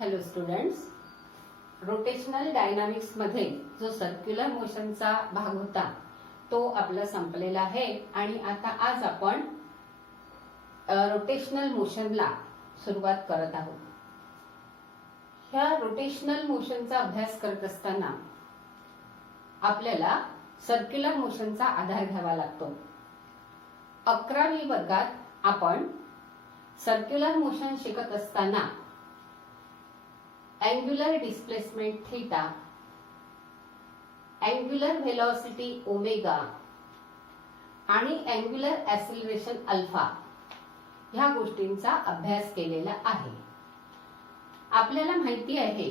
Hello students, rotational dynamics मध्ये जो circular मोशनचा भाग होता तो आपला संपलेला आहे आणि आता आज आपण रोटेशनल मोशनला सुरुवात करत आहोत. ह्या रोटेशनल मोशनचा अभ्यास करत असताना आपल्याला सर्क्युलर मोशनचा आधार घ्यावा लागतो. 11वी वर्गात आपण सर्क्युलर मोशन शिकत असताना angular displacement theta, angular velocity omega आणि अँग्युलर ऍक्सिलरेशन अल्फा ह्या गोष्टींचा अभ्यास केलेला आहे. आपल्याला माहिती आहे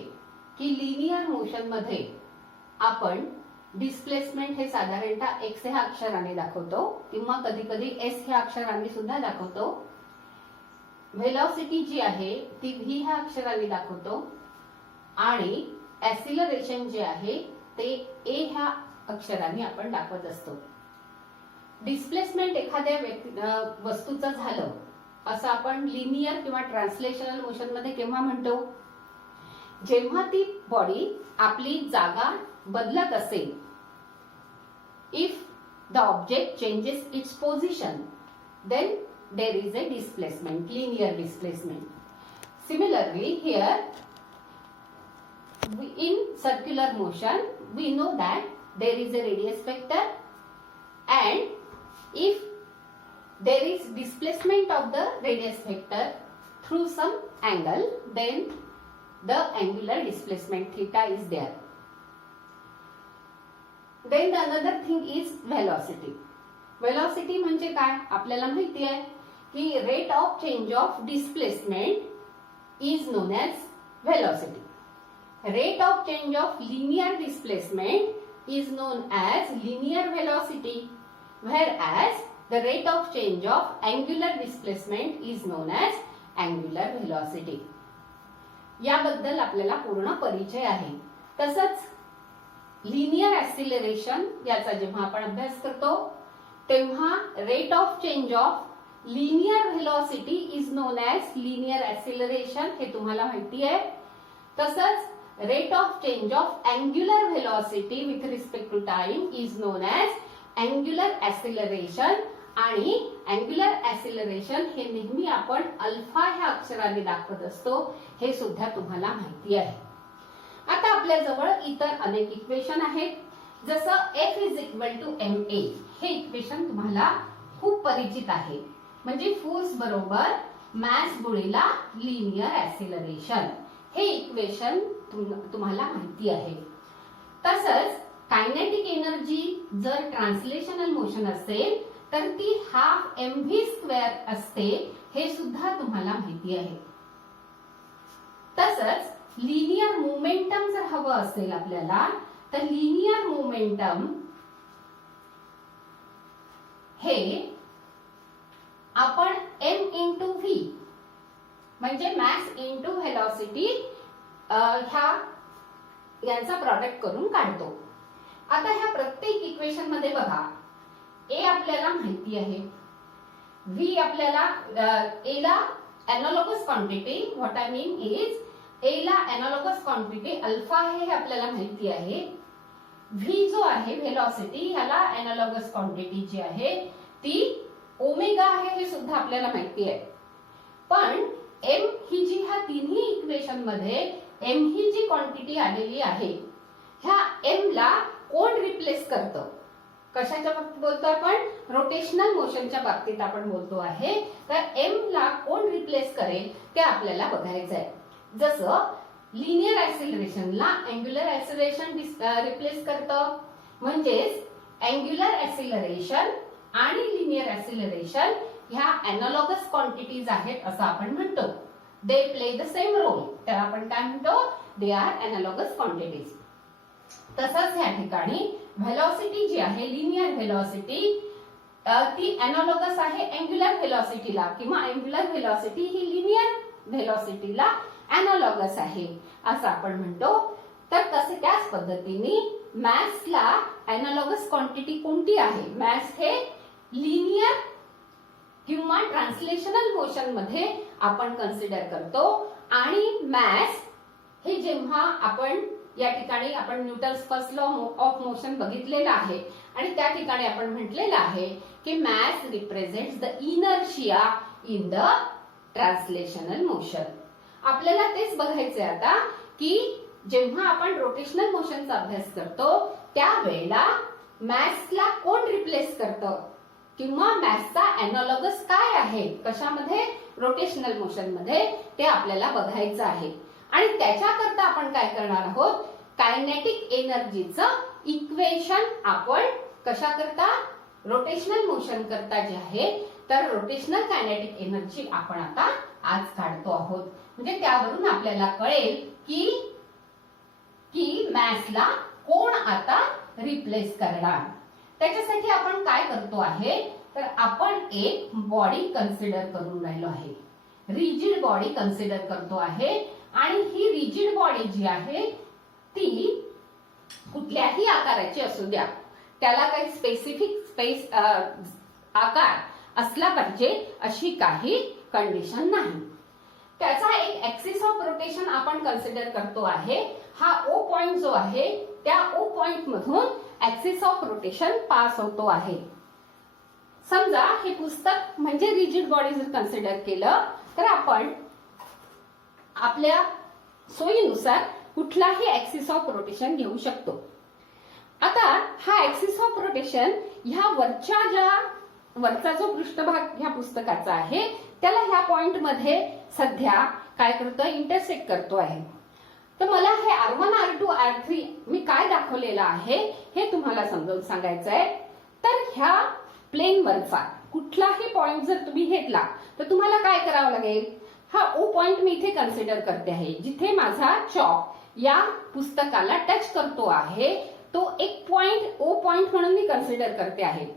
की लिनियर मोशन मध्ये आपण डिस्प्लेसमेंट हे साधारणतः x ह्या अक्षराने दाखवतो किंवा कधी कधी s ह्या अक्षराने सुद्धा दाखवतो. व्हेलॉसिटी जी आहे ती v ह्या अक्षराने दाखवतो आणि ऍक्सिलरेशन जे आहे ते a ह्या अक्षराने आपण दाखवत असतो. डिस्प्लेसमेंट एखाद्या वस्तूचं झालं असं आपण लिनियर किंवा ट्रान्सलेशनल मोशन मध्ये केव्हा म्हणतो? जेव्हा ती बॉडी आपली जागा बदलत असेल. If the object changes its position then there is a displacement, linear displacement. Similarly here in circular motion we know that there is a radius vector, and if there is displacement of the radius vector through some angle then the angular displacement theta is there. Then the another thing is velocity. Velocity म्हणजे काय? आपल्याला माहिती आहे की rate of change of displacement is known as velocity. Rate of change of linear displacement is known as linear velocity, whereas the rate of change of angular displacement is known as angular velocity. याबद्दल आपल्याला पूर्ण परिचय आहे. तसंच linear acceleration याचा जेव्हा आपण अभ्यास करतो तेव्हा rate of change of linear velocity is non as linear acceleration, हे तुम्हाला माहिती आहे. तसंच rate of change of angular velocity with respect to time is known as angular acceleration, आणि angular acceleration हे नेहमी आपण अल्फा ह्या अक्षराने दाखवत असतो, हे सुद्धा तुम्हाला माहिती आहे. आता आपल्या जवळ इतर अनेक इक्वेशन आहेत. जसं F is equal to ma हे इक्वेशन तुम्हाला खूप परिचित आहे. म्हणजे फोर्स बरोबर मॅस गुणिला लिनियर ऍक्सिलरेशन हे इक्वेशन तुम्हाला माहिती आहे. तसंच कायनेटिक एनर्जी जर ट्रान्सलेशनल मोशन असेल तर ती हाफ mv² असते, हे सुद्धा तुम्हाला माहिती आहे. तसंच लिनियर मोमेंटम जर हवं असेल आपल्याला तर लिनियर मोमेंटम हे आपण m इंटू v म्हणजे मॅस इंटू व्हेलॉसिटी ह्या यांचा प्रॉडक्ट करून काढतो. आता ह्या प्रत्येक इक्वेशन मध्ये बघा, ए आपल्याला माहिती आहे, व्ही आपल्याला ए ला analogous quantity, what I mean is a ला एनालॉगस क्वांटिटी अल्फा हे आपल्याला माहिती आहे. व्ही जो आहे व्हेलॉसिटी ह्याला एनालॉगस क्वांटिटी जी आहे ती ओमेगा आहे, हे सुद्धा आपल्याला माहिती आहे. पण एम ही जी ह्या तिन्ही इक्वेशन मध्ये एम ही जी क्वांटिटी आलेली आहे ह्या एम ला कोण रिप्लेस करतं? कशाच्या बाबतीत बोलतो आपण? रोटेशनल मोशनच्या बाबतीत आपण बोलतो आहे. तर एम ला कोण रिप्लेस करेल ते आपल्याला बघायचं आहे. जसं लिनियर ऍक्सिलरेशनला अँग्युलर ऍक्सिलरेशन रिप्लेस करतं, म्हणजेच अँग्युलर ऍक्सिलरेशन आणि लिनियर ऍक्सिलरेशन ह्या एनालॉगस क्वांटिटीज आहेत असं आपण म्हणतो. They play the same role, तर आपण काय म्हणतो? They are analogous quantities. तसंच ह्या ठिकाणी व्हेलॉसिटी जी आहे लिनियर व्हेलॉसिटी ती एनालॉगस आहे अँग्युलर व्हेलॉसिटीला, किंवा अँग्युलर व्हेलॉसिटी ही लिनियर व्हेलॉसिटीला एनालॉगस आहे असं आपण म्हणतो. तर तसे त्याच पद्धतीने मॅसला एनालॉगस क्वांटिटी कोणती आहे? मॅस हे लिनियर किंवा ट्रान्सलेशनल मोशन मध्ये आपण कन्सिडर करतो आणि मॅस हे जेव्हा आपण या ठिकाणी आपण Newton's first law of motion बघितलेला आहे आणि त्या ठिकाणी आपण म्हटलेलं आहे की mass represents the inertia in the translational motion. आपल्याला तेच बघायचंय आता की जेव्हा आपण रोटेशनल मोशनचा अभ्यास करतो त्यावेळेला मॅसला कोण रिप्लेस करतं किंवा मॅसचा एनालॉगस काय आहे कशामध्ये, रोटेशनल मोशन मध्ये, ते आपल्याला बघायचं आहे. आणि त्याच्याकरता आपण काय करणार आहोत, कायनेटिक एनर्जीचं इक्वेशन आपण कशा करता, रोटेशनल मोशन करता जे आहे तर रोटेशनल कायनेटिक एनर्जी आपण आता आज काढतो आहोत. म्हणजे त्यावरून आपल्याला कळेल की मॅसला कोण आता रिप्लेस करणार. त्याच्यासाठी आपण काय करतो आहे तर आपण एक बॉडी कन्सिडर करून राहिलो आहे, रिजिड बॉडी कन्सिडर करतो आहे. आणि ही रिजिड बॉडी जी आहे ती कुठल्याही आकाराची असू द्या, त्याला काही स्पेसिफिक आकार असला पाहिजे अशी काही कंडिशन नाही. त्याचा एक ऍक्सिस ऑफ रोटेशन आपण कन्सिडर करतो आहे. हा ओ पॉइंट जो आहे त्या ओ पॉइंट मधून ऍक्सिस ऑफ रोटेशन पास होतो आहे. समजा हे पुस्तक म्हणजे रिजिड बॉडी जर कन्सिडर केलं तर आपण आपल्या सोयीनुसार कुठलाही ऍक्सिस ऑफ रोटेशन घेऊ शकतो. आता हा ऍक्सिस ऑफ रोटेशन ह्या वरचा जो पृष्ठभाग ह्या पुस्तकाचा आहे त्याला ह्या पॉइंट मध्ये सध्या काय करतो, इंटरसेक्ट करतो आहे. तर मला हे R1 R2 R3 मी काय दाखवलेलं आहे हे तुम्हाला समजावून सांगायचं आहे. तर ह्या प्लेन वरचा कुठलाही पॉइंट जर तुम्ही घेतला तर तुम्हाला काय करावं लागेल, हा ओ पॉइंट मी इथे कन्सिडर करते आहे, जिथे माझा चॉक या पुस्तकाला टच करतो आहे तो एक पॉइंट ओ पॉइंट म्हणून मी कन्सिडर करते आहे.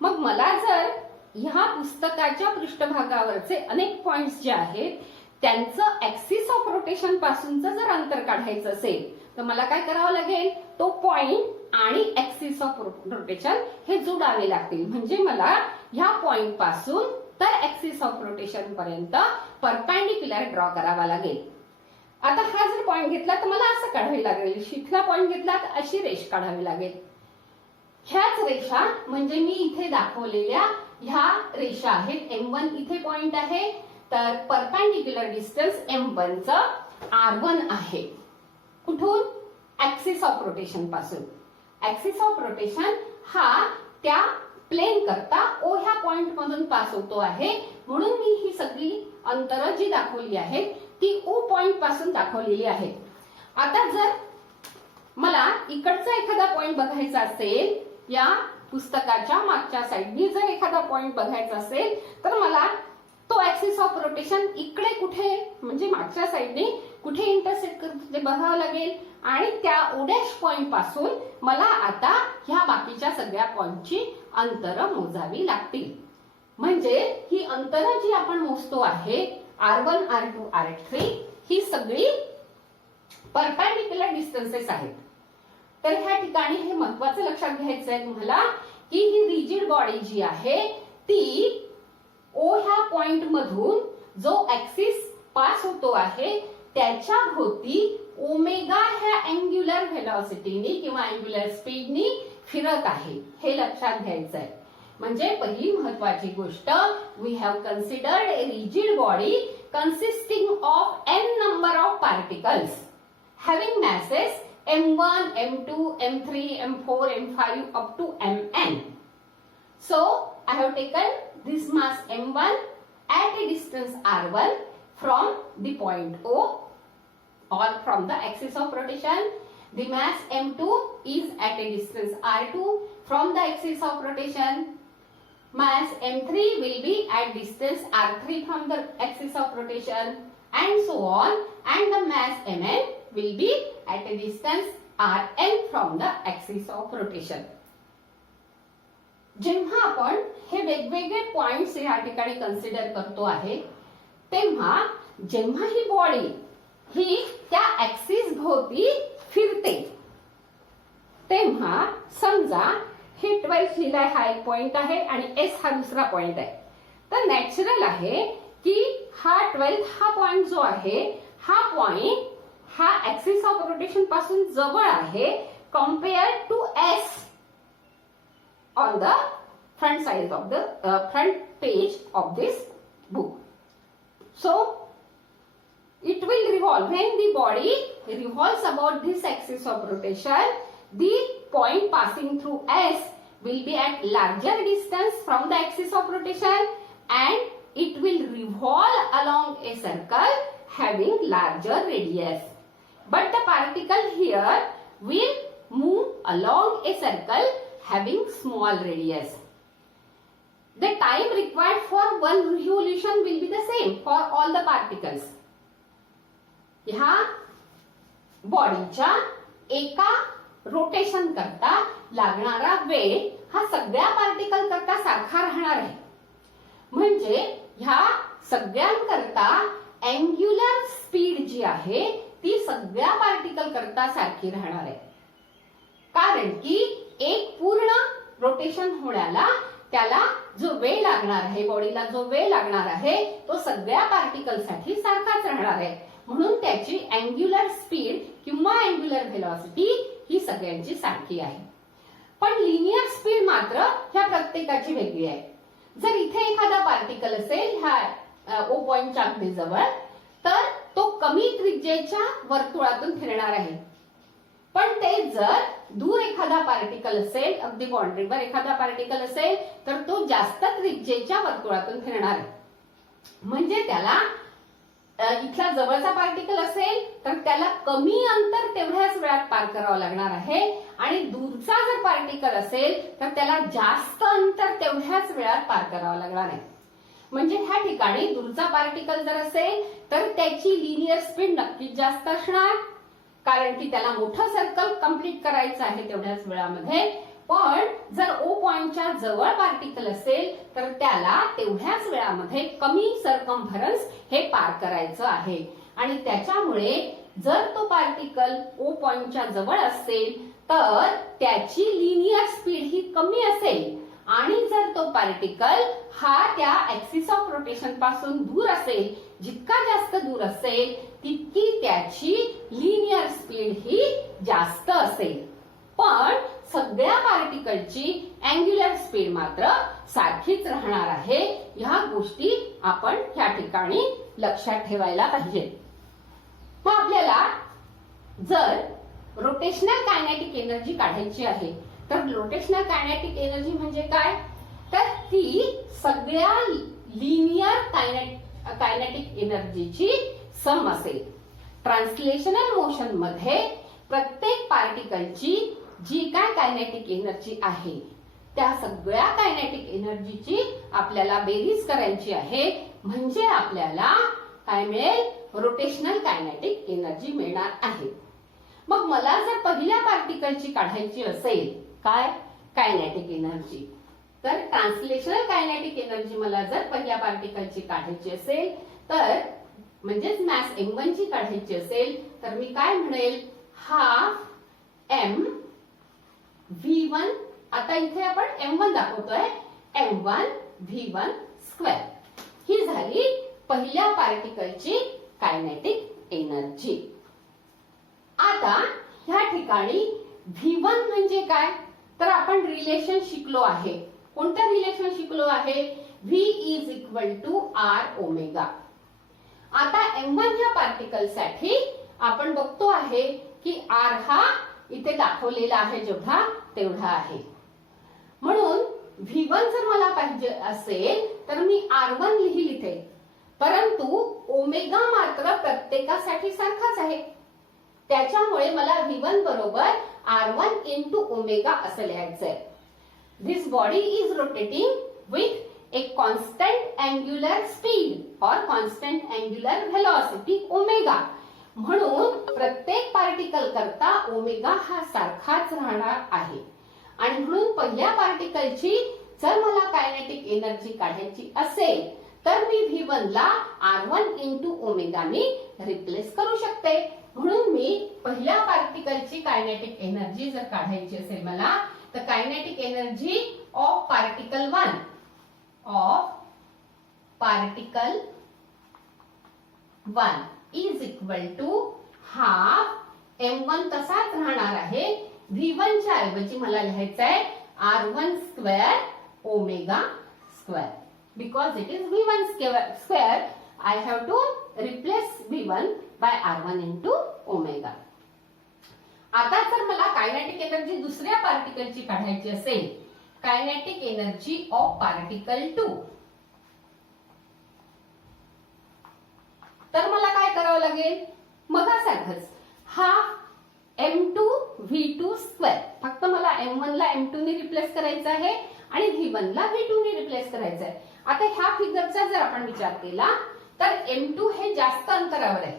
मग मला जर ह्या पुस्तकाच्या पृष्ठभागावरचे अनेक पॉइंट्स जे आहेत त्यांचं ऍक्सिस ऑफ रोटेशन पासूनचं जर अंतर काढायचं असेल तर मला काय करावं लागेल, तो पॉइंट आणि ऍक्सिस ऑफ रोटेशन हे जोडावे लागतील. म्हणजे मला ह्या पॉइंट पासून तर ऍक्सिस ऑफ रोटेशन पर्यंत परपेंडिक्युलर ड्रॉ करावा लागेल. आता हा जर पॉइंट घेतला तर मला असं काढावे लागेल, शिखला पॉइंट घेतला तर अशी रेष काढावी लागेल. ह्याच रेषा म्हणजे मी इथे दाखवलेल्या ह्या रेषा आहेत. M1 इथे पॉइंट आहे तर परपेंडिक्युलर डिस्टन्स M1 चं R1 आहे. कुठून, ऍक्सिस ऑफ रोटेशन पासून. ऍक्सिस ऑफ रोटेशन हा त्या प्लेन करता ओ ह्या पॉइंट मधून पास होतो आहे, म्हणून मी ही सगळी अंतरं जी दाखवली आहेत ती ओ पॉइंट पासून दाखवलेली आहेत. आता जर मला इकडचा एखादा पॉइंट बघायचा असेल, या पुस्तकाच्या मागच्या साईडनी जर एखादा पॉइंट बघायचा असेल तर मला तो ऍक्सिस ऑफ रोटेशन इकडे कुठे म्हणजे मागच्या साईडने कुठे इंटरसेक्ट करतो ते बघावं लागेल. आणि त्या ओडॅश पॉइंट पासून मला आता ह्या बाकीच्या सगळ्या पॉइंटची अंतरं मोजावी लागतील. म्हणजे ही अंतरं जी आपण मोजतो आहे R1 R2 R3 ही सगळी परपेंडिक्युलर डिस्टन्सेस आहेत. तर ह्या ठिकाणी हे महत्वाचं लक्षात घ्यायचं आहे तुम्हाला की ही रिजिड बॉडी जी आहे ती ओ ह्या पॉइंट मधून जो ऍक्सिस पास होतो आहे त्याच्या भोवती ओमेगा ह्या अँग्युलर व्हेलॉसिटीनी किंवा अँग्युलर स्पीडनी फिरत आहे, हे लक्षात घ्यायचं आहे. म्हणजे पहिली महत्वाची गोष्ट, we have considered a rigid body consisting of n number of particles having masses M1, M2, M3, M4, M5 up to Mn. So I have taken this mass M1 at a distance R1 from the point O or from the axis of rotation. The mass M2 is at a distance R2 from the axis of rotation. Mass M3 will be at distance R3 from the axis of rotation and so on, and the mass Mn will be at a distance Rn from the axis of rotation. जेव्हा आपण हे वेगवेगळे points या ठिकाणी consider करतो आहे तेव्हा जेव्हा ही बॉडी ही त्या ऍक्सिस भोवती फिरते तेव्हा समजा हे 12 लिहिलाय, हा एक पॉइंट आहे आणि S हा दुसरा पॉइंट आहे. तर नॅचरल आहे की हा 12 हा पॉइंट जो आहे हा पॉइंट हा ऍक्सिस ऑफ रोटेशन पासून जवळ आहे compared to as on the front side of the front page of this book. So it will revolve. When the body revolves about this axis of rotation, the point passing through S will be at larger distance from the axis of rotation and it will revolve along a circle having larger radius. But the particle here will move along a circle having small radius. The time required for one revolution will be the same for all the particles. ह्या बॉडीच्या एका rotation करता लागणारा वेळ हा सगळ्या particle करता सारखा राहणार आहे. म्हणजे ह्या सगळ्यांकरता अँग्युलर स्पीड जी आहे ती सगळ्या पार्टिकल करता सारखी राहणार आहे. कारण की एक पूर्ण रोटेशन होण्याला त्याला जो वेळ लागणार आहे, बॉडीला जो वेळ लागणार आहे तो सगळ्या पार्टिकल साठी सारखाच राहणार आहे. म्हणून त्याची अँग्युलर स्पीड किंवा अँग्युलर व्हेलॉसिटी ही सगळ्यांची सारखी आहे. पण लिनियर स्पीड मात्र ह्या प्रत्येकाची वेगळी आहे. जर इथे एखादा पार्टिकल असेल ह्या ओ पॉइंटच्या अगदी जवळ, तर तो कमी त्रिज्येच्या वर्तुळातून फिरणार आहे. पण ते जर दूर एखादा पार्टिकल असेल, अगदी बाउंड्रीवर एखादा पार्टिकल असेल, तर तो जास्त त्रिज्येच्या वर्तुळातून फिरणार आहे. म्हणजे त्याला इथला जवळचा पार्टिकल असेल तर त्याला कमी अंतर तेवढ्याच वेळात पार करावं लागणार आहे आणि दूरचा जर पार्टिकल असेल तर त्याला जास्त अंतर तेवढ्याच वेळात पार करावं लागणार आहे. म्हणजे ह्या ठिकाणी दूरचा पार्टिकल जर असेल तर त्याची लिनियर स्पीड नक्कीच जास्त असणार, कारण की त्याला मोठं सर्कल कंप्लीट करायचं आहे तेवढ्याच वेळामध्ये. पण जर ओ पॉइंटच्या जवळ पार्टिकल असेल तर त्याला तेवढ्याच वेळामध्ये कमी सर्कम्फरन्स हे पार करायचं आहे. आणि त्याच्यामुळे जर तो पार्टिकल ओ पॉइंटच्या जवळ असेल तर त्याची लिनियर स्पीड ही कमी असेल आणि जर तो पार्टिकल हा त्या ऍक्सिस ऑफ रोटेशन पासून दूर असेल, जितका जास्त दूर असेल तितकी त्याची लिनियर स्पीड ही जास्त असेल. पण सगळ्या पार्टिकलची अँग्युलर स्पीड मात्र सारखीच राहणार आहे. ह्या गोष्टी आपण या ठिकाणी लक्षात ठेवायला पाहिजे. मग आपल्याला जर रोटेशनल कायनेटिक एनर्जी काढायची आहे तर रोटेशनल कायनेटिक एनर्जी म्हणजे काय, तर ती सगळ्या लिनियर कायनेटिक एनर्जीची सम असेल. ट्रान्सलेशनल मोशन मध्ये प्रत्येक पार्टिकलची जी काय कायनेटिक एनर्जी आहे त्या सगळ्या कायनेटिक एनर्जीची आपल्याला बेरीज करायची आहे. म्हणजे आपल्याला काय मिळेल, रोटेशनल कायनेटिक एनर्जी मिळणार आहे. मग मला जर पहिल्या पार्टिकलची काढायची असेल काय कायनेटिक एनर्जी, तर ट्रान्सलेशनल कायनेटिक एनर्जी मला जर पहिल्या पार्टिकलची काढायची असेल तर म्हणजेच मॅस m1 ची काढायची असेल तर मी काय म्हणेल, हाफ m v1, आता इथे आपण m1 दाखवतोय, m1 v1 स्क्वेअर ही झाली पहिल्या पार्टिकलची कायनेटिक एनर्जी. आता ह्या ठिकाणी v1 म्हणजे काय, तर आपण रिलेशन शिकलो आहे. कोणतं रिलेशन शिकलो आहे, v is equal to r omega. आता m1 ह्या पार्टिकल साठी आपण बघतो आहे की r हा इथे दाखवलेला आहे जेवढा तेवढा आहे. म्हणून v1 जर मला पाहिजे असेल तर मी r1 लिहिल इथे, परंतु ओमेगा मात्र प्रत्येकासाठी सारखाच आहे. त्याच्यामुळे मला v1 बरोबर r1 इंटू ओमेगा असं लिहायचंय. This body is rotating with a constant angular speed और कॉन्स्टंट अँग्युलर व्हेलॉसिटी ओमेगा. म्हणून प्रत्येक पार्टिकल करता ओमेगा हा सारखाच राहणार आहे. आणि म्हणून पहिल्या पार्टिकलची जर मला कायनेटिक एनर्जी काढायची असेल तर मी v1 ला r1 इंटू ओमेगा मी रिप्लेस करू शकते. म्हणून मी पहिल्या पार्टिकलची कायनेटिक एनर्जी जर काढायची असेल मला, तर kinetic energy of particle 1 is equal to half m1 तसाच राहणार आहे. v1 च्या ऐवजी मला लिहायचं आहे r1 square omega square. Because it is v1 square, I have to replace v1 by r1 into omega. आता जर मला कायनेटिक एनर्जी दुसऱ्या पार्टिकलची काढायची असेल, कायनेटिक एनर्जी ऑफ पार्टिकल 2, तर मला काय करावं लागेल? मगासारखंच हाफ m2 v2 स्क्वेअर. फक्त मला m1 ला m2 ने रिप्लेस करायचं आहे आणि v1 ला v2 ने रिप्लेस करायचं आहे. आता ह्या फिगरचा जर आपण विचार केला तर m2 हे जास्त अंतरावर आहे.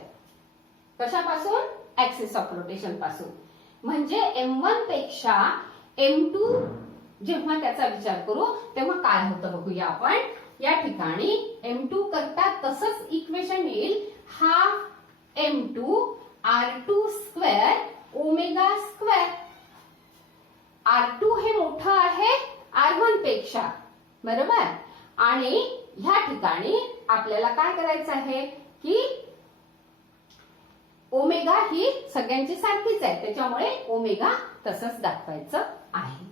कशापासून? ऍक्सिस ऑफ रोटेशन पासून. म्हणजे m1 पेक्षा m2 जेव्हा त्याचा विचार करू तेव्हा काय होतं बघूया आपण. या ठिकाणी m2 करता तसंच इक्वेशन येईल, half m2 r2 square omega square. r2 हे मोठं आहे r1 पेक्षा, बरोबर. आणि ह्या ठिकाणी आपल्याला काय करायचं आहे की ओमेगा ही सगळ्यांची सारखीच आहे, त्याच्यामुळे ओमेगा तसंच दाखवायचं आहे.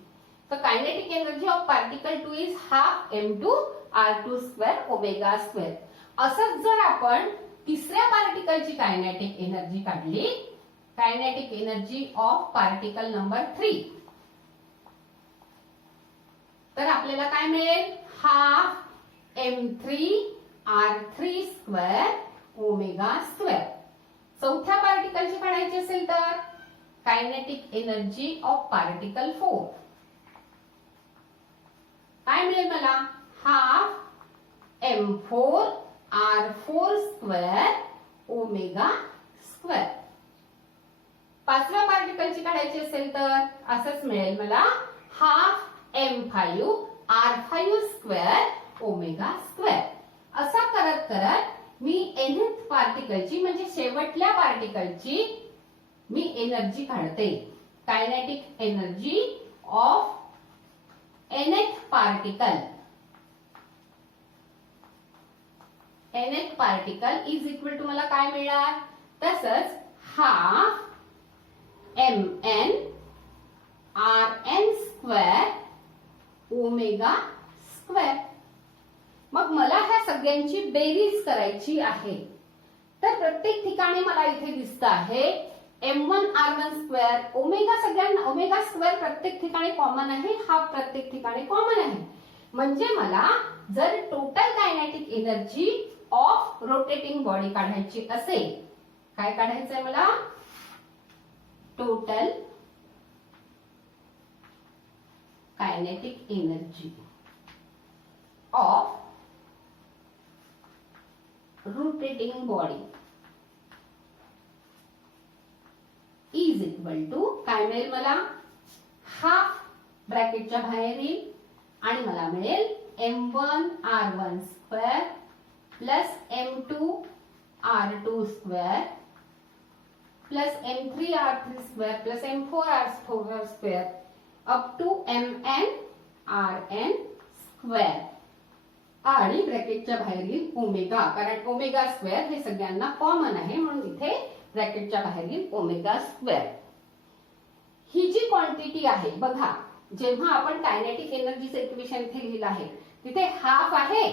तर kinetic energy of particle 2 is half m2 r2 square omega square. असंच जर आपण तिसऱ्या पार्टिकलची कायनेटिक एनर्जी काढली, kinetic energy of particle number 3, तर आपल्याला काय मिळेल? Half m3 r3 square omega square. चौथ्या पार्टिकलची काढायची असेल तर कायनेटिक एनर्जी ऑफ पार्टिकल 4 काय मिळेल मला? Half m4 r4 square omega square. पाचव्या पार्टिकलची काढायची असेल तर असंच मिळेल मला, half m5 r5 square omega square. असा करत करत मी nth पार्टिकलची म्हणजे शेवटल्या पार्टिकलची मी एनर्जी काढते. Kinetic energy of nth particle, nth particle is equal to मला काय मिळणार? तसंच हाफ mn rn square omega square. मग मला ह्या सगळ्यांची बेरीज करायची आहे. तर प्रत्येक ठिकाणी मला इथे दिसत आहे m1 r1 स्क्वेअर ओमेगा. सगळ्यांना ओमेगा स्क्वेअर प्रत्येक ठिकाणी कॉमन आहे, हाफ प्रत्येक ठिकाणी कॉमन आहे. म्हणजे मला जर total kinetic energy of rotating body काढायची असेल, काय काढायचंय मला? Total kinetic energy of rotating body is equal to काय मिळेल मला? हाफ ब्रॅकेटच्या बाहेर येईल आणि मला मिळेल m1 r1 square plus m2 r2 square plus m3 r3 square plus m4 r4 square up to mn rn square. आणि ब्रॅकेटच्या बाहेर येईल ओमेगा, कारण ओमेगा स्क्वेअर हे सगळ्यांना कॉमन आहे म्हणून इथे ब्रॅकेटच्या बाहेर येईल ओमेगा स्क्वेअर. ही जी क्वांटिटी आहे बघा, जेव्हा आपण कायनेटिक एनर्जीचं इक्वेशन इथे लिहिलं आहे तिथे हाफ आहे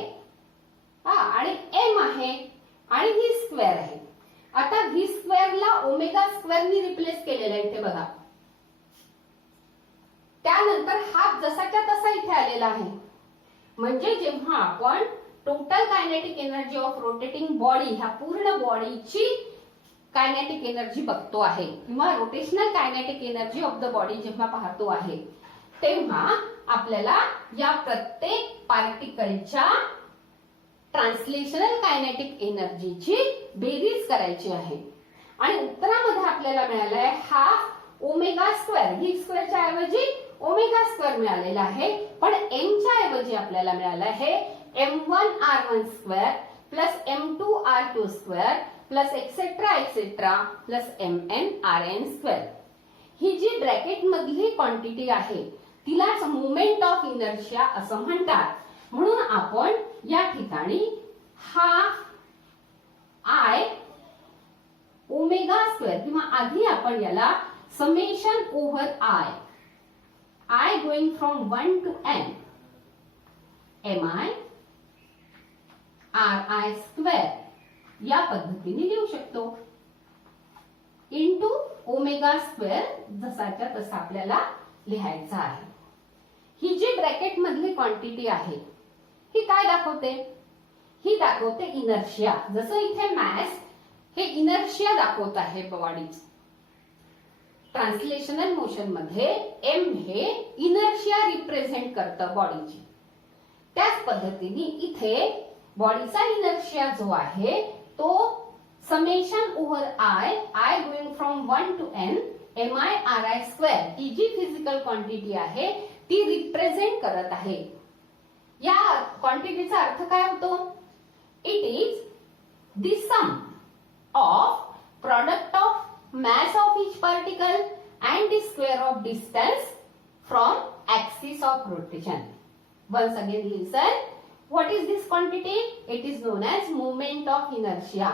आणि m आहे आणि v स्क्वेअर आहे. आता v स्क्वेअर ला ओमेगा स्क्वेअर नी रिप्लेस केलेलं आहे इथे बघा. त्यानंतर हाफ जसाच्या तसा इथे आलेला आहे. म्हणजे जेव्हा आपण total kinetic energy of rotating body ह्या पूर्ण बॉडीची कायनेटिक एनर्जी बघतो आहे किंवा rotational kinetic energy of the body जेव्हा पाहतो आहे, तेव्हा आपल्याला या प्रत्येक पार्टिकलच्या ट्रान्सलेशनल कायनेटिक एनर्जीची बेरीज करायची आहे. आणि उत्तरामध्ये आपल्याला मिळालं आहे हाफ ओमेगा स्क्वेअर. व्ही स्क्वेअरच्या ऐवजी ओमेगा स्क्वेअर मिळालेला आहे, पण m च्या ऐवजी आपल्याला मिळालं आहे m1 r1 square plus m2 r2 square plus etcetera etcetera plus mn rn square. ही जी ब्रॅकेट मधली क्वांटिटी आहे तिलाच मोमेंट ऑफ इनर्शिया असं म्हणतात. म्हणून आपण या ठिकाणी हाफ I ओमेगा स्क्वेअर किंवा आधी आपण याला summation over i going from 1 to n mi ri square या पद्धतीने लिहू शकतो इंटू ओमेगा स्क्वेअर जसाच्या तसा आपल्याला लिहायचा आहे. ही जी ब्रॅकेट मधली क्वांटिटी आहे ही काय दाखवते? ही दाखवते इनर्शिया. जसं इथे मॅस हे इनर्शिया दाखवत आहे बॉडीच. ट्रान्सलेशनल मोशन मध्ये एम हे इनर्शिया रिप्रेझेंट करतं बॉडीची. त्याच पद्धतीने इथे बॉडीचा इनर्शिया जो आहे तो summation over i going from 1 to n mi ri square ही जी फिजिकल क्वांटिटी आहे ती रिप्रेझेंट करत आहे. या क्वांटिटीचा अर्थ काय होतो? It is the sum of product of mass of each particle and the square of distance from axis of rotation. Once again listen, what is this quantity? It is known as moment of inertia.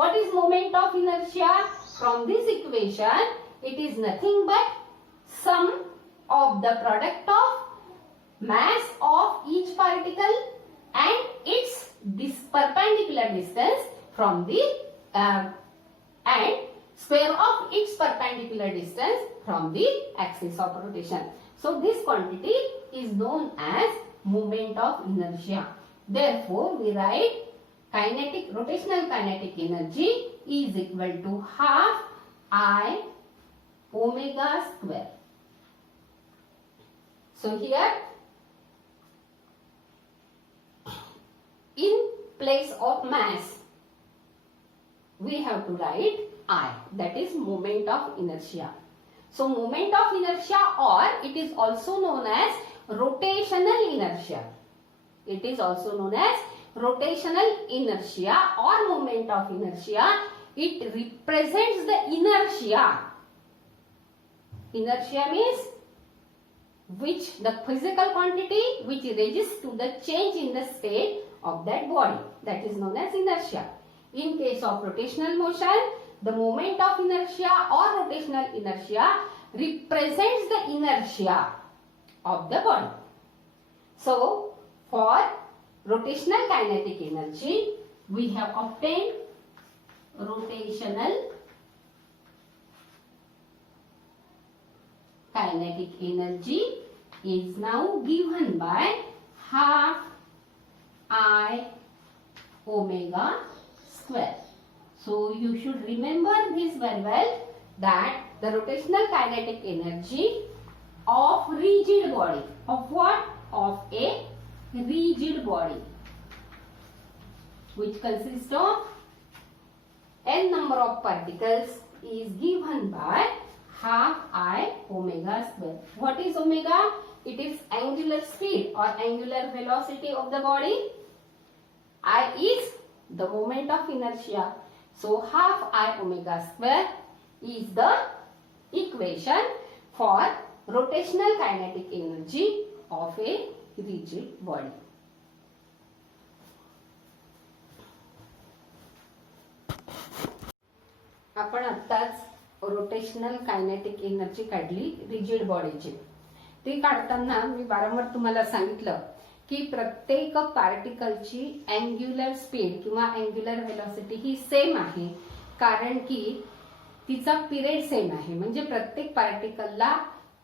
What is moment of inertia? From this equation, it is nothing but sum of the product of mass of each particle and its this perpendicular distance from the and square of its perpendicular distance from the axis of rotation. So this quantity is known as moment of inertia. Therefore, we write rotational kinetic energy is equal to half I omega square. So here, in place of mass, we have to write I, that is moment of inertia. So moment of inertia, or it is also known as rotational inertia. It is also known as rotational inertia or moment of inertia. It represents the inertia. Inertia means which the physical quantity which resists to the change in the state of that body. That is known as inertia. In case of rotational motion, the moment of inertia or rotational inertia represents the inertia of the body. So, for rotational kinetic energy, we have obtained rotational kinetic energy is now given by half I omega square. So you should remember this very well, that the rotational kinetic energy of rigid body, of what? Of a rigid body, which consists of n number of particles, is given by half I omega square. What is omega? It is angular speed or angular velocity of the body. I is the moment of inertia. So half I omega square is the equation for rotational kinetic energy of a rigid body. आपण आत्ताच rotational kinetic energy काढली rigid बॉडीची. ती काढताना मी वारंवार तुम्हाला सांगितलं की प्रत्येक पार्टिकलची अँग्युलर स्पीड किंवा अँग्युलर व्हेलॉसिटी ही सेम आहे, कारण की तिचा पिरियड सेम आहे. म्हणजे प्रत्येक पार्टिकलला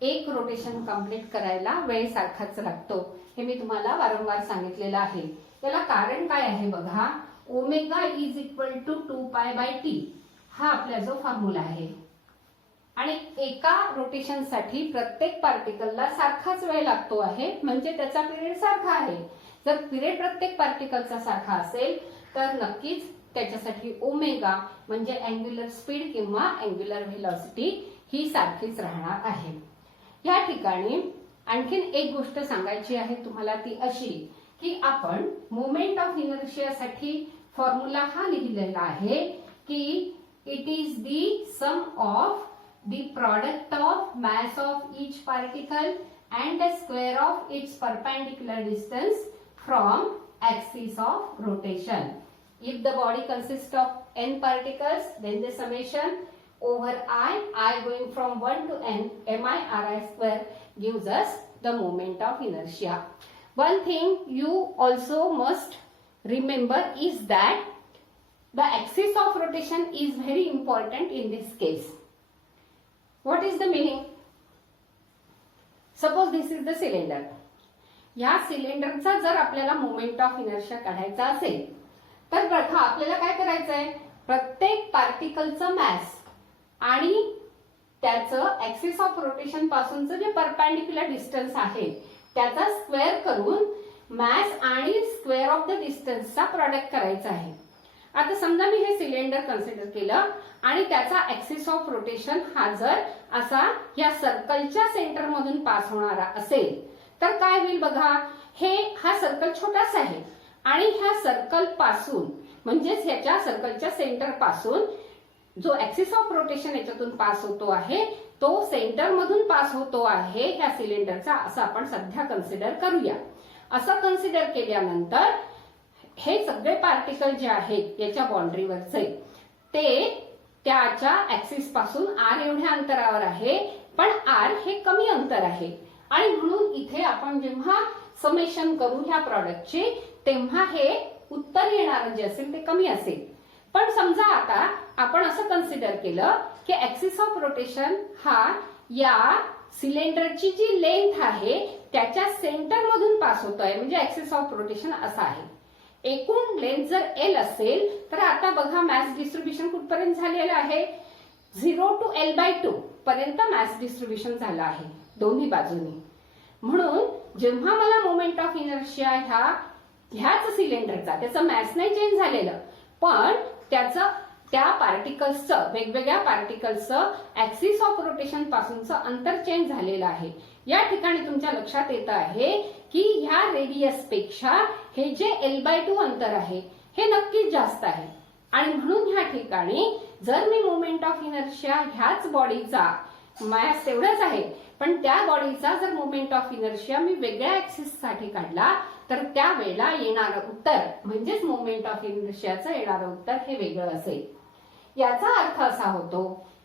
एक रोटेशन कंप्लीट करायला वेळ सारखाच लागतो. हे मी तुम्हाला वारंवार सांगितलेलं आहे. याला कारण काय आहे बघा. Omega is equal to 2π/t हा आपला जो फॉर्म्युला आहे, आणि एका रोटेशन साठी प्रत्येक पार्टिकलला सारखाच वेळ लागतो आहे, म्हणजे त्याचा पिरियड सारखा आहे. जर पिरियड प्रत्येक पार्टिकलचा सारखा असेल तर नक्कीच त्याच्यासाठी ओमेगा म्हणजे अँग्युलर स्पीड किंवा अँग्युलर व्हेलॉसिटी ही सारखीच राहणार आहे. या ठिकाणी आणखीन एक गोष्ट सांगायची आहे तुम्हाला, ती अशी की आपण मोमेंट ऑफ इनर्शियासाठी फॉर्म्युला हा लिहिलेला आहे की it is the sum of the product of mass of each particle and the square of its perpendicular distance from axis of rotation. If the body consists of n particles, then the summation over I going from 1 to n, mi square gives us the moment of inertia. One thing you also must remember is that the axis of rotation is very important in this case. What is the meaning? Suppose this is the cylinder. या सिलेंडरचा जर आपल्याला moment of inertia काढायचा असेल तर बघा आपल्याला काय करायचं आहे, प्रत्येक पार्टिकलचं मॅस आणि त्याचं ऍक्सिस ऑफ रोटेशन पासूनचं जे परपेंडिक्युलर डिस्टन्स आहे त्याचा स्क्वेअर करून मॅस आणि स्क्वेअर ऑफ द डिस्टन्सचा प्रोडक्ट करायचा आहे. आता समजा मी हे सिलेंडर कन्सिडर केलं आणि त्याचा ऍक्सिस ऑफ रोटेशन हा जर असा या सर्कलच्या सेंटर मधून पास होणारा असेल तर काय होईल बघा, हा सर्कल छोटासा आहे आणि ह्या सर्कल पासून म्हणजेच ह्याच्या सर्कलच्या सेंटर पासून जो ऍक्सिस ऑफ रोटेशन याच्यातून पास होतो आहे तो सेंटर मधून पास होतो आहे ह्या सिलेंडरचा, असं आपण सध्या कन्सिडर करूया. असं कन्सिडर केल्यानंतर हे सगळे पार्टिकल जे आहेत याच्या बाउंड्रीवरचे ते त्याच्या ऍक्सिस पासून आर एवढ्या अंतरावर आहे, पण आर हे कमी अंतर आहे आणि म्हणून इथे आपण जेव्हा समेशन करू ह्या प्रॉडक्टचे तेव्हा हे उत्तर येणारं जे असेल ते कमी असेल. पण समजा आता आपण असं कन्सिडर केलं की ऍक्सिस ऑफ रोटेशन हा या सिलेंडरची जी लेंथ आहे त्याच्या सेंटर मधून पास होतोय, म्हणजे ऍक्सिस ऑफ रोटेशन असा आहे. एकूण लेंथ जर एल असेल तर आता बघा मॅस डिस्ट्रीब्युशन कुठपर्यंत झालेलं आहे, 0 to l/2 पर्यंत मॅस डिस्ट्रीब्युशन झालं आहे दोन्ही बाजूनी. म्हणून जेव्हा मला मोमेंट ऑफ इनर्शिया ह्याच सिलेंडरचा, त्याचं मॅस नाही चेंज झालेलं पण त्या पार्टिकल्सचं, वेगवेगळ्या पार्टिकल्सचं ऍक्सिस ऑफ रोटेशन पासूनचं अंतर चेंज झालेलं आहे. या ठिकाणी तुमच्या लक्षात येत आहे की ह्या रेडियस पेक्षा हे जे l/2 अंतर आहे हे नक्कीच जास्त आहे आणि म्हणून ह्या ठिकाणी जर मी मोमेंट ऑफ इनर्शिया ह्याच बॉडीचा, मॅस तेवढाच आहे पण त्या बॉडीचा जर मोमेंट ऑफ इनर्शिया मी वेगळ्या ऍक्सिस साठी काढला तर त्यावेळेला येणारं उत्तर म्हणजेच मोमेंट ऑफ इनर्शियाचं येणारं उत्तर हे वेगळं असेल. याचा अर्थ असा होतो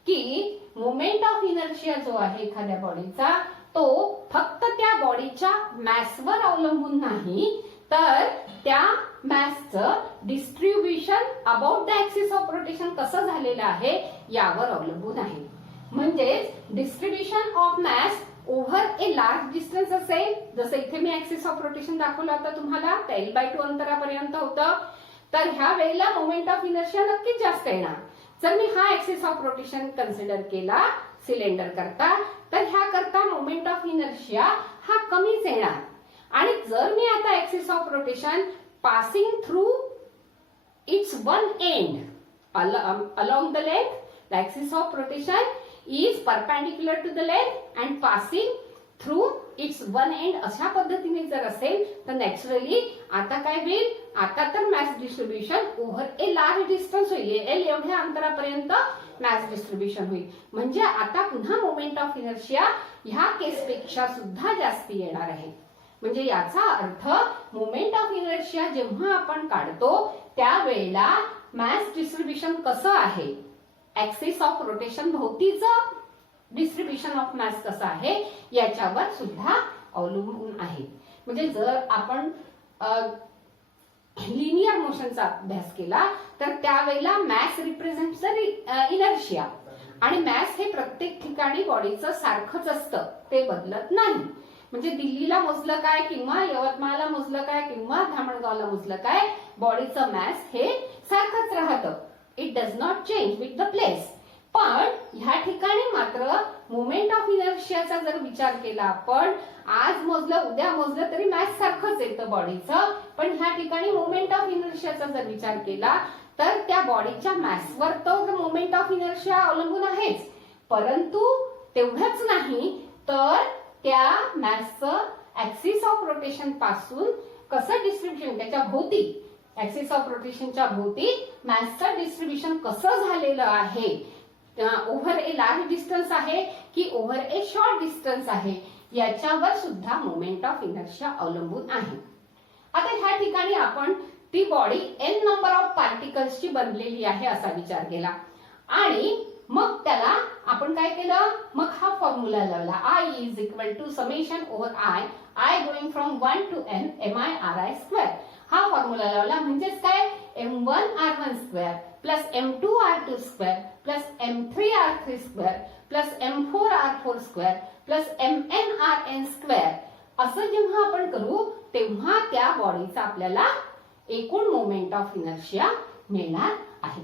की मोमेंट ऑफ इनर्शिया जो आहे एखाद्या बॉडीचा तो फक्त त्या बॉडीच्या मॅसवर अवलंबून नाही तर त्या मॅसचं distribution about the axis of rotation कसं झालेलं आहे यावर अवलंबून आहे. म्हणजेच distribution of mass over a large distance असेल, जसं इथे मी ऍक्सिस ऑफ रोटेशन दाखवलं होतं तुम्हाला, त्या l/2 अंतरापर्यंत होतं, तर ह्या वेळेला मोमेंट ऑफ इनर्शिया नक्कीच जास्त येणार. जर मी हा ऍक्सिस ऑफ रोटेशन कन्सिडर केला सिलेंडर करता तर ह्या करता मोमेंट ऑफ इनर्शिया हा कमीच येणार. आणि जर मी आता axis of rotation passing through it's one end along the length, the axis of rotation is perpendicular to the length and passing through its one end अशा पद्धतीने जर असेल तर नॅचरली आता काय होईल, आता तर mass distribution over a large distance होईल, एल एवढ्या अंतरापर्यंत मॅस डिस्ट्रीब्युशन होईल. म्हणजे आता पुन्हा मोमेंट ऑफ इनर्शिया ह्या केसपेक्षा सुद्धा जास्ती येणार आहे. म्हणजे याचा अर्थ मोमेंट ऑफ इनर्शिया जेव्हा आपण काढतो त्यावेळेला मॅस डिस्ट्रीब्युशन कसं आहे, ऍक्सिस ऑफ रोटेशन भोवतीचं डिस्ट्रीब्युशन ऑफ मॅस कसं आहे याच्यावर सुद्धा अवलंबून आहे. म्हणजे जर आपण लिनियर मोशनचा अभ्यास केला तर त्यावेळेला मॅस रिप्रेझेंट्स द इनर्शिया आणि मॅस हे प्रत्येक ठिकाणी बॉडीचं सारखंच असतं, ते बदलत नाही. म्हणजे दिल्लीला मोजलं काय किंवा यवतमाळला मोजलं काय किंवा धामणगावला मोजलं काय, बॉडीचं मॅस हे सारखंच राहतं. It does not change with the place. पण ह्या ठिकाणी मात्र मोमेंट ऑफ इनर्शियाचा जर विचार केला आपण, आज मोजलं उद्या मोजलं तरी मॅस सारखंच येतं बॉडीचं, पण ह्या ठिकाणी मोमेंट ऑफ इनर्शियाचा जर विचार केला तर त्या बॉडीच्या मॅसवर तो मोमेंट ऑफ इनर्शिया अवलंबून आहेच, परंतु तेवढंच नाही तर त्या मॅसचं ऍक्सिस ऑफ रोटेशन पासून कसं डिस्ट्रीब्युशन, त्याच्या भोवती ऍक्सिस ऑफ रोटेशनच्या भोवती मॅसचं डिस्ट्रीब्युशन कसं झालेलं आहे, ओव्हर ए लार्ज डिस्टन्स आहे की ओव्हर ए शॉर्ट डिस्टन्स आहे याच्यावर सुद्धा मोमेंट ऑफ इनर्शिया अवलंबून आहे. आता ह्या ठिकाणी आपण ती बॉडी n नंबर ऑफ पार्टिकल्सची बनलेली आहे असा विचार केला आणि मग त्याला आपण काय केलं, मग हा फॉर्म्युला लावला I is equal to summation over I going from 1 to n mi square. हा फॉर्म्युला लावला म्हणजेच काय, m1r1 square plus m2r2 square plus m3r3 square plus m4r4 square plus mnrn square. असं जेव्हा आपण करू तेव्हा त्या बॉडीचा आपल्याला एकूण मोमेंट ऑफ इनर्शिया मिळणार आहे.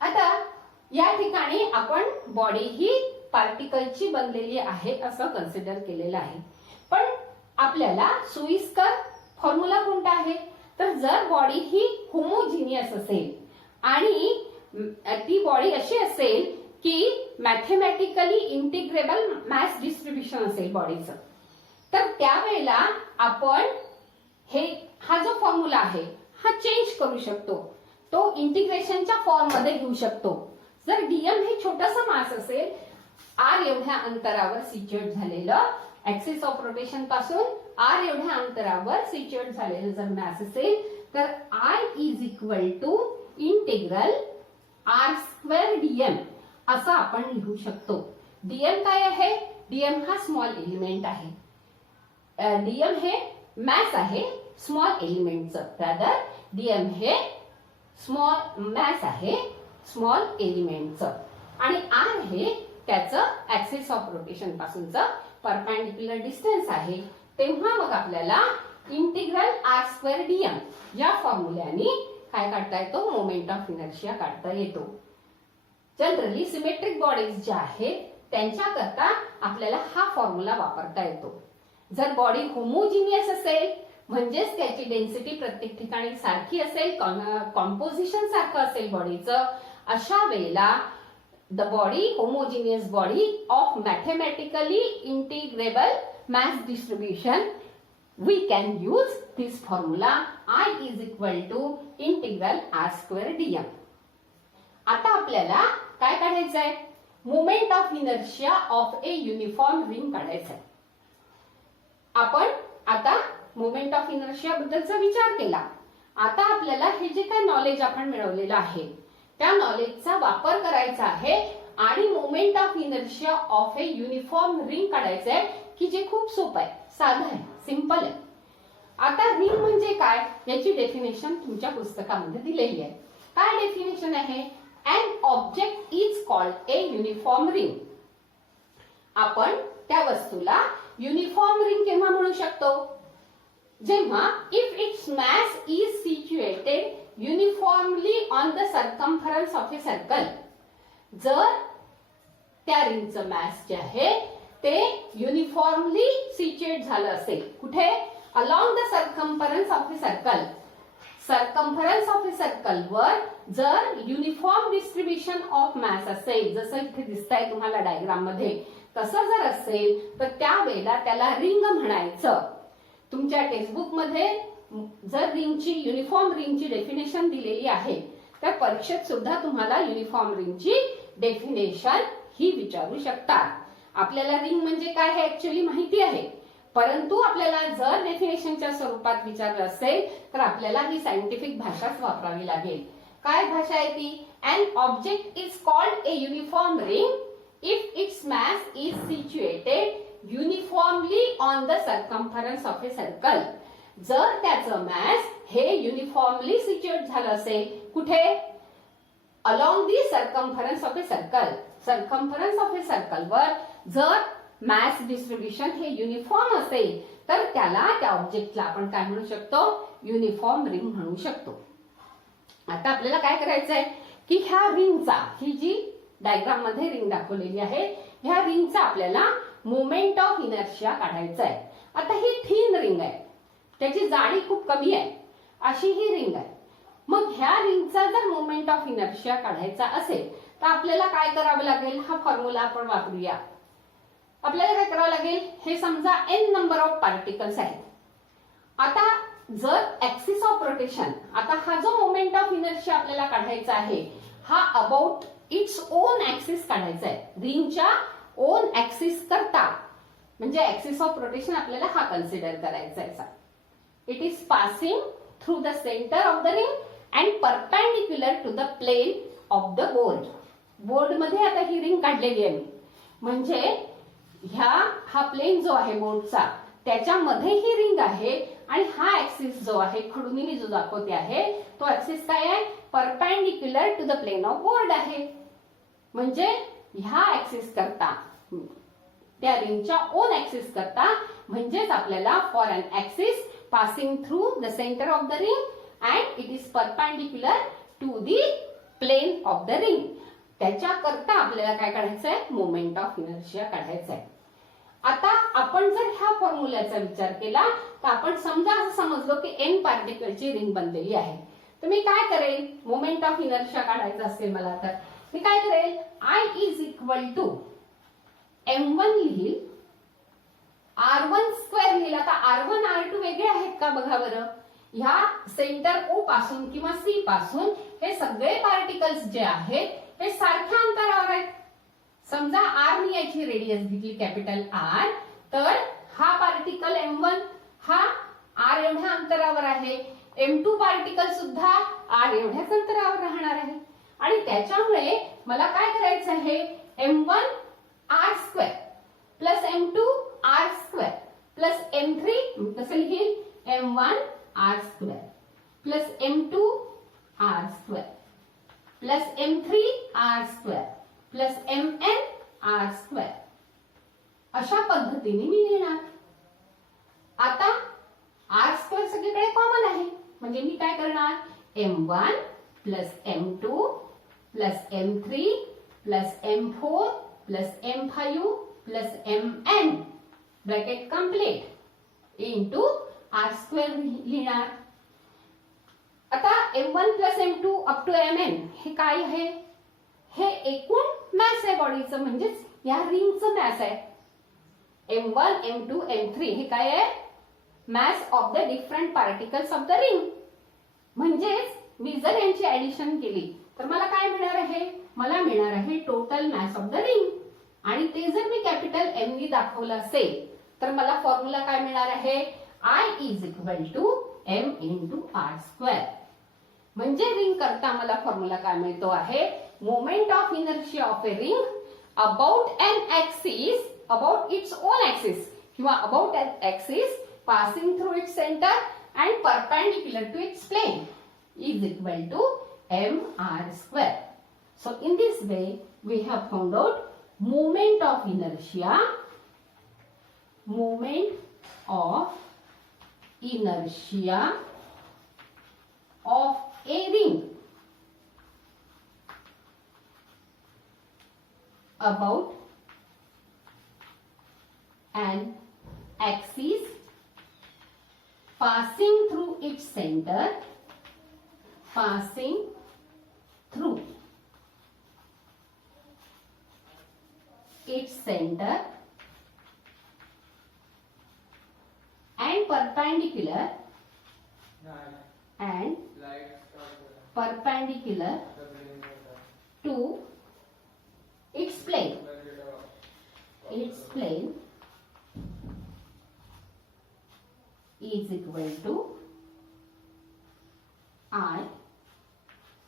आता या ठिकाणी आपण बॉडी ही पार्टिकलची बनलेली आहे असं कन्सिडर केलेलं आहे. पण आपल्याला सोयीस्कर फॉर्म्युला कोणता आहे, तर जर बॉडी ही होमोजिनियस असेल आणि ती बॉडी अशी असेल की मॅथेमॅटिकली इंटिग्रेबल मॅस डिस्ट्रीब्युशन असेल बॉडीचं, तर त्यावेळेला आपण हा जो फॉर्म्युला आहे हा चेंज करू शकतो, तो इंटिग्रेशनच्या फॉर्म मध्ये घेऊ शकतो. जर डीएम हे छोटंसं मास असेल, आर एवढ्या अंतरावर सिच्युएट झालेलं, ऍक्सिस ऑफ रोटेशन पासून आर एवढ्या अंतरावर सिच्युएट झालेलं जर मॅस असेल, तर I is equal to integral R square DM असं आपण लिहू शकतो. डीएम काय आहे, डीएम हा स्मॉल एलिमेंट आहे, डीएम हे मॅस आहे स्मॉल एलिमेंटचं, रादर डीएम हे स्मॉल मॅस आहे स्मॉल एलिमेंटचं आणि आर हे त्याचं ऍक्सिस ऑफ रोटेशन पासूनचं परपेंडिक्युलर डिस्टन्स आहे. तेव्हा मग आपल्याला इंटिग्रल आर स्क्वेअर डीएम या फॉर्म्युल्याने काय काढता येतो, मोमेंट ऑफ इनर्शिया काढता येतो. जनरली सिमेट्रिक बॉडीज ज्या आहेत त्यांच्याकरता आपल्याला हा फॉर्म्युला वापरता येतो. जर बॉडी होमोजिनियस असेल म्हणजेच त्याची डेन्सिटी प्रत्येक ठिकाणी सारखी असेल, कॉम्पोजिशन सारखं असेल बॉडीचं, अशा वेळेला the body homogeneous body of mathematically integrable mass distribution we can use this formula I is equal to integral R square dm. आता आपल्याला काय काढायचं आहे, moment of inertia of a uniform ring काढायचं आहे. आपण आता मोमेंट ऑफ इनर्शिया बद्दलचा विचार केला. आता आपल्याला हे जे काय नॉलेज आपण मिळवलेलं आहे त्या नॉलेजचा वापर करायचा आहे आणि moment of inertia of a uniform ring काढायचं आहे की जे खूप सोपं आहे, साधं आहे, सिंपल आहे. आता रिंग म्हणजे काय याची डेफिनेशन तुमच्या पुस्तकामध्ये दिलेली आहे. काय डेफिनेशन आहे, an object is called a uniform ring. आपण त्या वस्तूला युनिफॉर्म रिंग केव्हा म्हणू शकतो, जेव्हा if its mass is situated uniformly on the circumference of a circle. जर त्या रिंगचं मॅस जे आहे ते युनिफॉर्मली सिच्युएट झालं असेल, कुठे, along the circumference of a circle. Circumference of a circle वर जर युनिफॉर्म डिस्ट्रीब्युशन ऑफ मॅस असेल, जसं इथे दिसतंय तुम्हाला डायग्राम मध्ये, तसं जर असेल तर त्यावेळेला त्याला रिंग म्हणायचं. तुमच्या टेक्स्टबुक मध्ये जर रिंगची, युनिफॉर्म रिंगची डेफिनेशन दिलेली आहे तर परीक्षेत सुद्धा तुम्हाला युनिफॉर्म रिंगची डेफिनेशन ही विचारू शकतात. आपल्याला रिंग म्हणजे काय हे ऍक्च्युअली माहिती आहे, परंतु आपल्याला जर डेफिनेशनच्या स्वरूपात विचारलं असेल तर आपल्याला ही सायंटिफिक भाषाच वापरावी लागेल. काय भाषा आहे ती, an object is called a uniform ring if its mass is situated uniformly on the circumference of a circle. जर त्याचं मॅस हे युनिफॉर्मली सिच्युएट झालं असेल, कुठे, along the circumference of a circle. Circumference of a circle वर जर mass distribution हे uniform असेल तर त्याला, त्या ऑब्जेक्टला आपण काय म्हणू शकतो, युनिफॉर्म रिंग म्हणू शकतो. आता आपल्याला काय करायचं आहे की ह्या रिंगचा, ही जी डायग्राम मध्ये रिंग दाखवलेली आहे, ह्या रिंगचा आपल्याला मोमेंट ऑफ इनर्शिया काढायचा आहे. आता ही थिन रिंग आहे, त्याची जाडी खूप कमी आहे, अशी ही रिंग आहे. मग ह्या रिंगचा जर मोमेंट ऑफ इनर्शिया काढायचा असेल तर आपल्याला काय करावं लागेल, हा फॉर्म्युला आपण वापरूया. आपल्याला काय करावं लागेल, हे समजा n नंबर ऑफ पार्टिकल्स आहेत. आता जर ऍक्सिस ऑफ रोटेशन, आता हा जो मोमेंट ऑफ इनर्शिया आपल्याला काढायचा आहे हा अबाउट इट्स ओन ऍक्सिस काढायचा आहे, रिंगच्या ओन ऍक्सिस करता, म्हणजे ऍक्सिस ऑफ रोटेशन आपल्याला हा कन्सिडर करायचा आहे. It is passing through the center of the ring and perpendicular to the plane of the board. Board मध्ये आता ही रिंग काढलेली आहे, म्हणजे हा प्लेन जो आहे बोर्डचा त्याच्यामध्ये ही रिंग आहे आणि हा ऍक्सिस जो आहे खडूनी मी जो दाखवते आहे तो ऍक्सिस काय आहे, perpendicular to the plane of board आहे. म्हणजे ह्या ऍक्सिस करता त्या रिंगच्या ओन ऍक्सिस करता, म्हणजेच आपल्याला for an axis passing through the centre of the ring and it is perpendicular to the plane of the ring, त्याच्याकरता आपल्याला काय काढायचं आहे, मोमेंट ऑफ इनर्शिया काढायचा आहे. आता आपण जर ह्या फॉर्म्युल्याचा विचार केला तर आपण समजा असं समजलो की एन पार्टिकलची रिंग बनलेली आहे, तर मी काय करेल, मोमेंट ऑफ इनर्शिया काढायचा असेल मला तर मी काय करेल, I is equal to M1 लिहील, R1 स्क्वेअर लिहील. आता R1 R2 वेगळे आहेत का बघा बरं. ह्या सेंटर O पासून किंवा C पासून हे सगळे पार्टिकल्स जे आहेत हे सारख्या अंतरावर आहेत. समजा R मी याची रेडियस घेतली कॅपिटल R, तर हा पार्टिकल M1 हा R एवढ्या अंतरावर आहे, M2 पार्टिकल सुद्धा R एवढ्याच अंतरावर राहणार आहे. आणि त्याच्यामुळे मला काय करायचं आहे, M1 R square plus M2 R square plus M3 कसं लिहील, M1 R square plus M2 R square plus M3 R square plus Mn R square, अशा पद्धतीने मी लिहिणार. आता R स्क्वेअर सगळीकडे कॉमन आहे, म्हणजे मी काय करणार, M1 plus M2 plus M3 plus M4 plus M5 plus Mn bracket complete into R square लिहिणार. आता M1 plus M2 up to Mn हे काय आहे, हे एकूण मॅस आहे बॉडीचं, म्हणजेच या रिंगचं मॅस आहे. M1 M2 M3 हे काय आहे, mass of the different particles of the ring. म्हणजेच मी जर यांची ऍडिशन केली तर मला काय मिळणार आहे, मला मिळणार आहे total mass of the ring. आणि ते जर मी कॅपिटल M नी दाखवलं असेल तर मला फॉर्म्युला काय मिळणार आहे, I is equal to M into R square. म्हणजे रिंग करता मला फॉर्म्युला काय मिळतो आहे, moment of inertia of a ring about an axis, about its own axis किंवा about an axis passing through its center and perpendicular to its plane is equal to mr square. So in this way we have found out moment of inertia of a ring about an axis passing through its center, passing through its center and perpendicular to its plane. Its plane is equal to I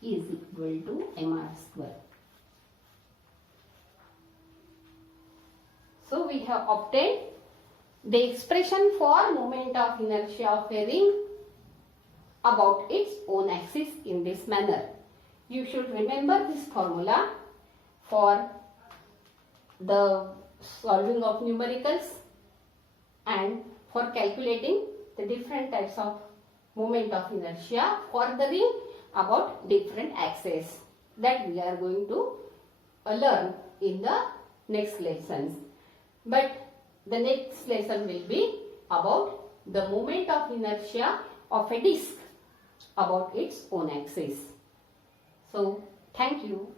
is equal to mr square. So we have obtained the expression for moment of inertia of a ring about its own axis in this manner. You should remember this formula for the solving of numericals and for calculating the different types of moment of inertia for the ring about different axes that we are going to learn in the next lessons. But the next lesson will be about the moment of inertia of a disc about its own axis. So, thank you.